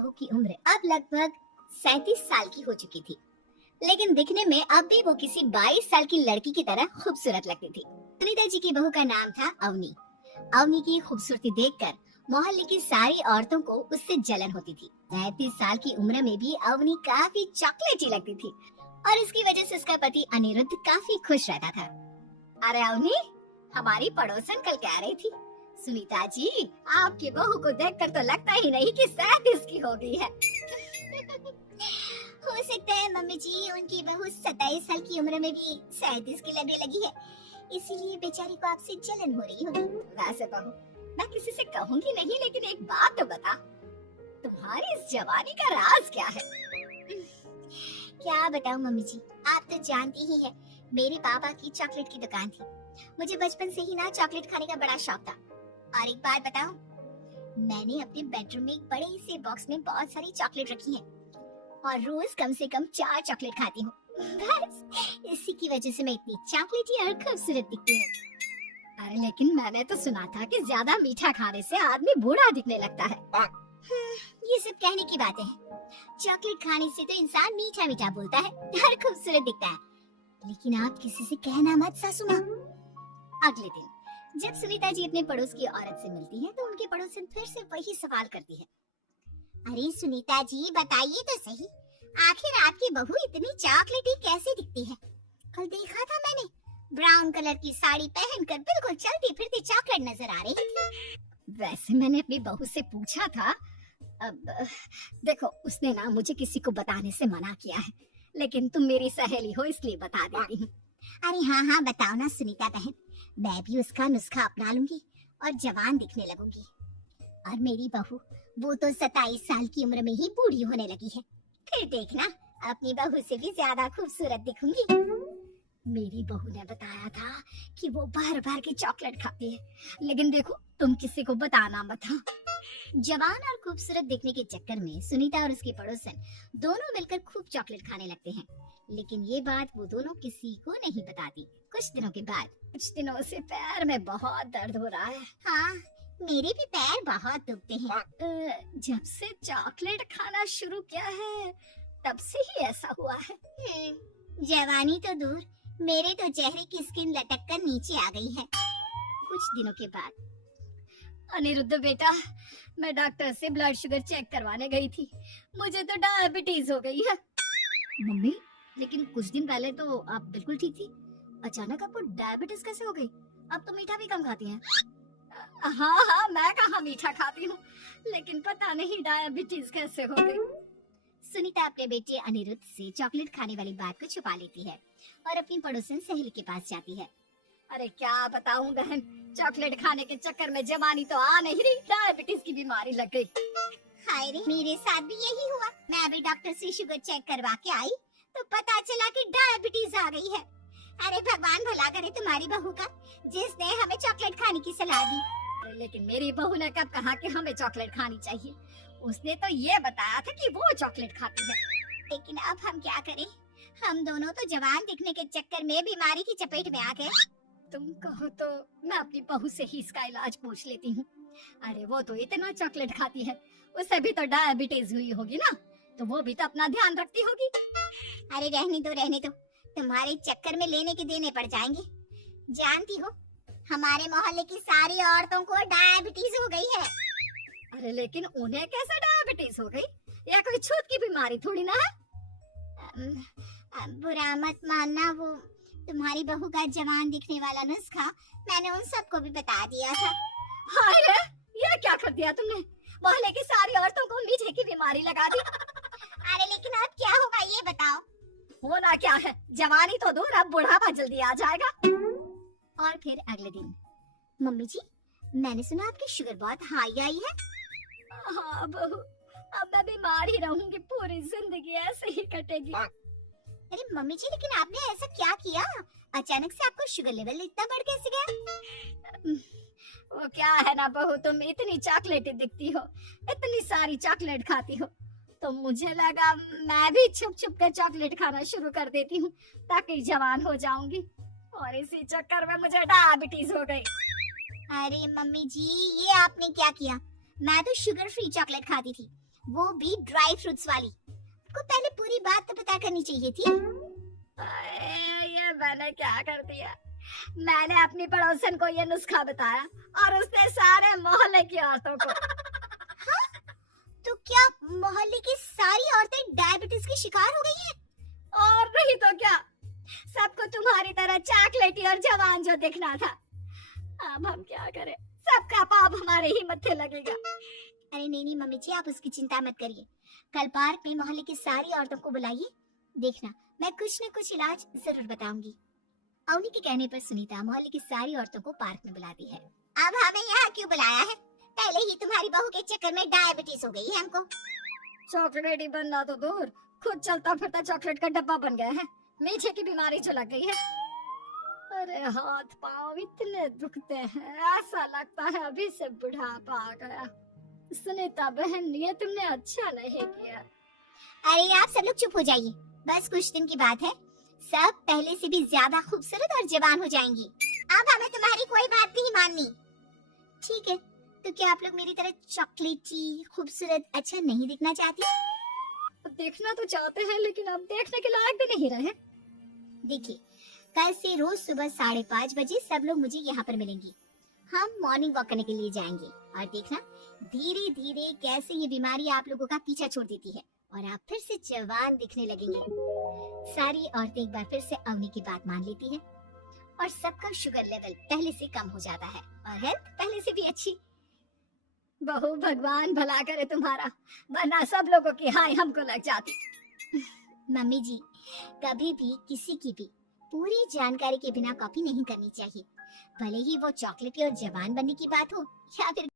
बहू की उम्र अब लगभग 37 साल की हो चुकी थी, लेकिन दिखने में अब भी वो किसी 22 साल की लड़की की तरह खूबसूरत लगती थी। सुनीता जी की बहू का नाम था अवनी। अवनी की खूबसूरती देखकर मोहल्ले की सारी औरतों को उससे जलन होती थी। 35 साल की उम्र में भी अवनी काफी चॉकलेटी लगती थी और इसकी वजह से उसका पति अनिरुद्ध काफी खुश रहता था। अरे अवनी, हमारी पड़ोसन कल कह रही थी, सुनीता जी आपकी बहू को देखकर तो लगता ही नहीं कि 37 की हो गई है। हो सकता है मम्मी जी उनकी बहू 27 साल की उम्र में भी 37 की लगने लगी है, इसीलिए बेचारी को आपसे जलन हो रही होगी। वैसे बहू मैं किसी से कहूंगी नहीं, लेकिन एक बात तो बता, तुम्हारी इस जवानी का राज क्या है? क्या बताऊं मम्मी जी, आप तो जानती ही है मेरे पापा की चॉकलेट की दुकान थी। मुझे बचपन से ही ना चॉकलेट खाने का बड़ा शौक था। और एक बात बताऊं, मैंने अपने बेडरूम में एक बड़े से बॉक्स में बहुत सारी चॉकलेट रखी है और रोज कम से कम 4 चॉकलेट खाती हूँ। बस इसी की वजह से मैं इतनी चॉकलेटी और खूबसूरत दिखती हूँ। अरे लेकिन मैंने तो सुना था कि ज्यादा मीठा खाने से आदमी बूढ़ा दिखने लगता है। ये सब कहने की बातें हैं। चॉकलेट खाने से तो इंसान मीठा मीठा बोलता है और खूबसूरत दिखता है, लेकिन आप किसी से कहना मत सासू माँ। अगले दिन जब सुनीता जी अपने पड़ोस की औरत से मिलती है तो उनके पड़ोसन फिर से वही सवाल करती है। अरे सुनीता जी बताइए तो सही, आखिर आपकी बहू इतनी चॉकलेटी कैसे दिखती है? कल देखा था मैंने, ब्राउन कलर की साड़ी पहनकर बिल्कुल चलती फिरती चॉकलेट नजर आ रही थी। वैसे मैंने अपनी बहू से पूछा था। अब देखो, उसने ना मुझे किसी को बताने से मना किया है, लेकिन तुम मेरी सहेली हो इसलिए बता देती हूँ। अरे हाँ हाँ बताओ ना सुनीता बहन, मैं भी उसका नुस्खा अपना लूंगी और जवान दिखने लगूंगी। और मेरी बहू वो तो 27 साल की उम्र में ही बूढ़ी होने लगी है, फिर देखना अपनी बहू से भी ज्यादा खूबसूरत दिखूंगी। मेरी बहू ने बताया था कि वो बार बार की चॉकलेट खाती है, लेकिन देखो तुम किसी को बताना मत। हाँ, जवान और खूबसूरत दिखने के चक्कर में सुनीता और उसकी पड़ोसन दोनों मिलकर खूब चॉकलेट खाने लगते हैं, लेकिन ये बात वो दोनों किसी को नहीं बताती। कुछ दिनों के बाद, कुछ दिनों से पैर में बहुत दर्द हो रहा है। हाँ, मेरे भी पैर बहुत दुखते हैं। जब से चॉकलेट खाना शुरू किया है तब से ही ऐसा हुआ है। जवानी तो दूर, मेरे तो चेहरे की स्किन लटक कर नीचे आ गई है। कुछ दिनों के बाद, अनिरुद्ध बेटा, मैं डॉक्टर से ब्लड शुगर चेक करवाने गई थी, मुझे तो डायबिटीज हो गई है। मम्मी, लेकिन कुछ दिन पहले तो आप बिल्कुल ठीक थी, अचानक आपको डायबिटीज कैसे हो गई? आप तो मीठा भी कम खाती हैं। हाँ हाँ, मैं कहाँ मीठा खाती हूँ, लेकिन पता नहीं डायबिटीज कैसे हो गई। सुनीता अपने बेटे अनिरुद्ध से चॉकलेट खाने वाली बात को छुपा लेती है और अपनी पड़ोसन सहेली के पास जाती है। अरे क्या बताऊं बहन, चॉकलेट खाने के चक्कर में जवानी तो आ नहीं रही, डायबिटीज की बीमारी लग गई। हाय रे, मेरे साथ भी यही हुआ। मैं अभी डॉक्टर से शुगर चेक करवा के आई तो पता चला कि डायबिटीज आ गई है। अरे भगवान भला करे तुम्हारी बहू का, जिसने हमें चॉकलेट खाने की सलाह दी। लेकिन मेरी बहू ने कब कहा कि हमें चॉकलेट खानी चाहिए? उसने तो ये बताया था कि वो चॉकलेट खाती है। लेकिन अब हम क्या करें, हम दोनों तो जवान दिखने के चक्कर में बीमारी की चपेट में आ गए। तुम कहो तो मैं अपनी बहू से ही इसका इलाज पूछ लेती हूँ। अरे वो तो इतना चॉकलेट खाती है, उसे भी तो डायबिटीज हुई होगी ना, तो वो भी तो अपना ध्यान रखती होगी। अरे रहने दो, तुम्हारे चक्कर में लेने के देने पड़ जाएंगे। जानती हो, हमारे मोहल्ले की सारी औरतों को डायबिटीज हो गई है। अरे लेकिन उन्हें कैसे डायबिटीज हो गई? या कोई छूत की बीमारी थोड़ी ना है। बुरा मत मानना, वो तुम्हारी बहू का जवान दिखने वाला नुस्खा मैंने उन सबको भी बता दिया था। हाय रे, ये क्या कर दिया तुमने? मोहल्ले की सारी औरतों को मीठे की बीमारी लगा दी। अरे लेकिन अब क्या होगा ये बताओ। होना क्या है, जवानी तो दूर, अब बुढ़ापा जल्दी आ जाएगा। और फिर अगले दिन, मम्मी जी मैंने सुना आपकी शुगर बहुत हाई आई है। हाँ बहू, अब मैं बीमार ही रहूंगी, पूरी जिंदगी ऐसे ही कटेगी। अरे मम्मी जी, लेकिन आपने ऐसा क्या किया, अचानक से आपको शुगर लेवल इतना बढ़ कैसे गया? वो क्या है ना बहू, तुम इतनी चॉकलेटी दिखती हो, इतनी सारी चॉकलेट खाती हो, तो मुझे लगा मैं भी छुप छुप कर चॉकलेट खाना शुरू कर देती हूँ ताकि जवान हो जाऊंगी, और इसी चक्कर में मुझे डायबिटीज हो गई। अरे मम्मी जी, ये आपने क्या किया? मैं तो शुगर फ्री चॉकलेट खाती थी, वो भी ड्राई फ्रूट्स वाली। को पहले पूरी बात तो पता करनी चाहिए थी। ये मैंने क्या कर दिया। मैंने अपनी पड़ोसन को ये नुस्खा बताया और उसने सारे मोहल्ले की औरतों को। हाँ? तो क्या मोहल्ले की सारी औरतें डायबिटीज की शिकार हो गई हैं? और नहीं तो क्या, सबको तुम्हारी तरह चॉकलेटी और जवान जो दिखना था। अब हम क्या करें, सबका पाप हमारे ही मत्थे लगेगा। अरे नहीं मम्मी जी, आप उसकी चिंता मत करिए। कल पार्क में मोहल्ले की सारी औरतों को बुलाइए, देखना मैं कुछ न कुछ इलाज जरूर बताऊंगी। अवनी के कहने पर सुनीता मोहल्ले की सारी औरतों को पार्क में बुलाती है। अब हमें यहाँ क्यों बुलाया है? पहले ही तुम्हारी बहू के चक्कर में डायबिटीज हो गई है हमको। चॉकलेट ही बनना तो दूर, खुद चलता फिरता चॉकलेट का डब्बा बन गया है। मीठे की बीमारी जो लग गई है। अरे हाथ पाँव इतने दुखते हैं, ऐसा लगता है अभी से बुढ़ापा आ गया। सुनीता बहन, ये तुमने अच्छा नहीं किया। अरे आप सब लोग चुप हो जाइए, बस कुछ दिन की बात है, सब पहले से भी ज्यादा खूबसूरत और जवान हो जाएंगी। अब हमें तुम्हारी कोई बात नहीं माननी। ठीक है, तो क्या आप लोग मेरी तरह चॉकलेटी खूबसूरत अच्छा नहीं दिखना चाहती? देखना तो चाहते हैं, लेकिन अब देखने के लायक भी नहीं रहे। देखिए, कल से रोज सुबह 5:30 बजे सब लोग मुझे यहाँ पर मिलेंगे। हम मॉर्निंग वॉक करने के लिए जाएंगे और देखना धीरे धीरे कैसे ये बीमारी आप लोगों का पीछा छोड़ देती है और आप फिर से जवान दिखने लगेंगे। सारी औरतें एक बार फिर से अवनी की बात मान लेती है और सबका शुगर लेवल पहले से कम हो जाता है और हेल्थ पहले से भी अच्छी। बहू, भगवान भला करे तुम्हारा, वरना सब लोगों की हाय हमको लग जाती। मम्मी जी, कभी भी किसी की भी पूरी जानकारी के बिना कॉपी नहीं करनी चाहिए, भले ही वो चॉकलेटी और जवान बनने की बात हो या फिर